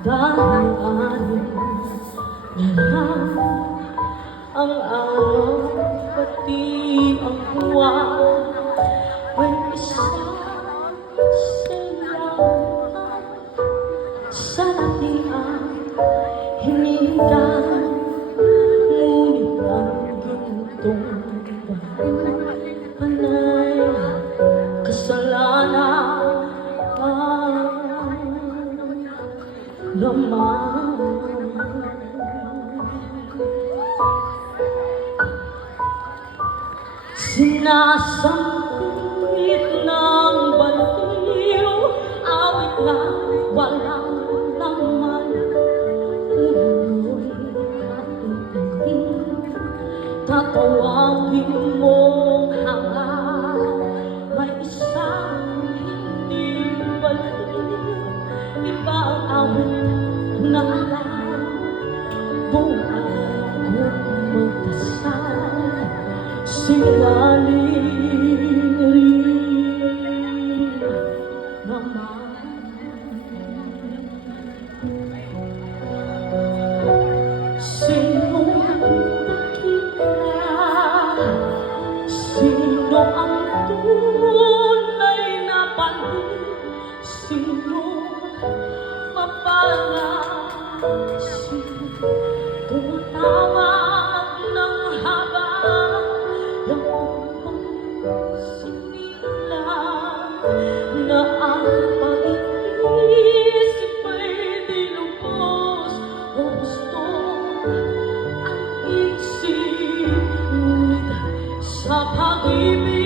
Dahil nilang ang araw pati ang buwan ay isang silang sa natiang hinihingan. Ngunit ang gintong panay kasalanan naman. Sinasambit ng baliw, awit na walang laman. Ulo'y natitindi, tatawagin mong hangal. May isang hindi baliw, iba ang awit na alam. Buhay kong magdasal, sinungaling rin naman. Sino nakita? Sino ang tunay na pansin? Sino mapangasin? Tumatawag ng habang ng upang sinilang na ang pag-iisip ay di lubos o gusto ang isip. Ngunit sa pag-ibig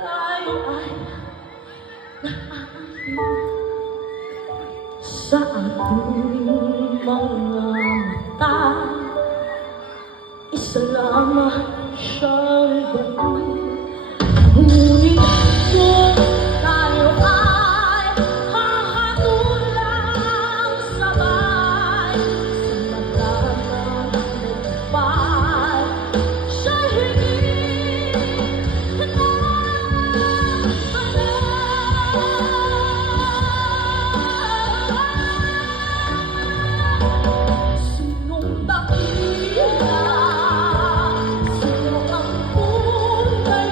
ay sa ating mga mata, isa lamang siyang balik. Ngunit kung tayo ay hahatulang sabay sa mata ng nagpal, siya'y higit na sinong dakila, sino ang tunay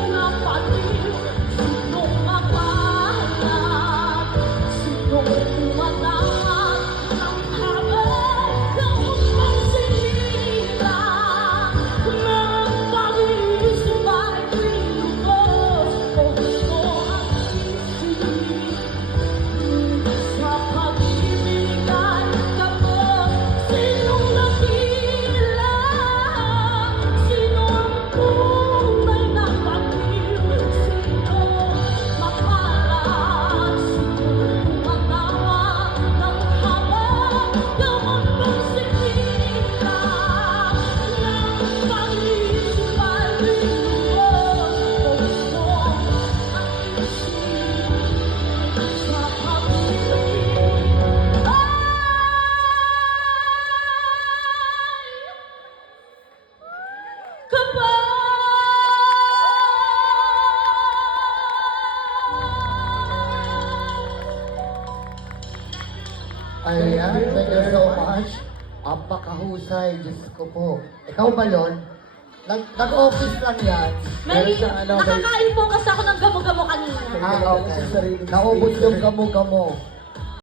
Ayan, thank you so much. Apakahusay, Diyos ko po. Ikaw ba yun? Nag-office lang yan. May, Meron siyang ano, may- nakakain po kasi ako ng gamo-gamo kanina. Ah, okay. Naubos yung gamo-gamo.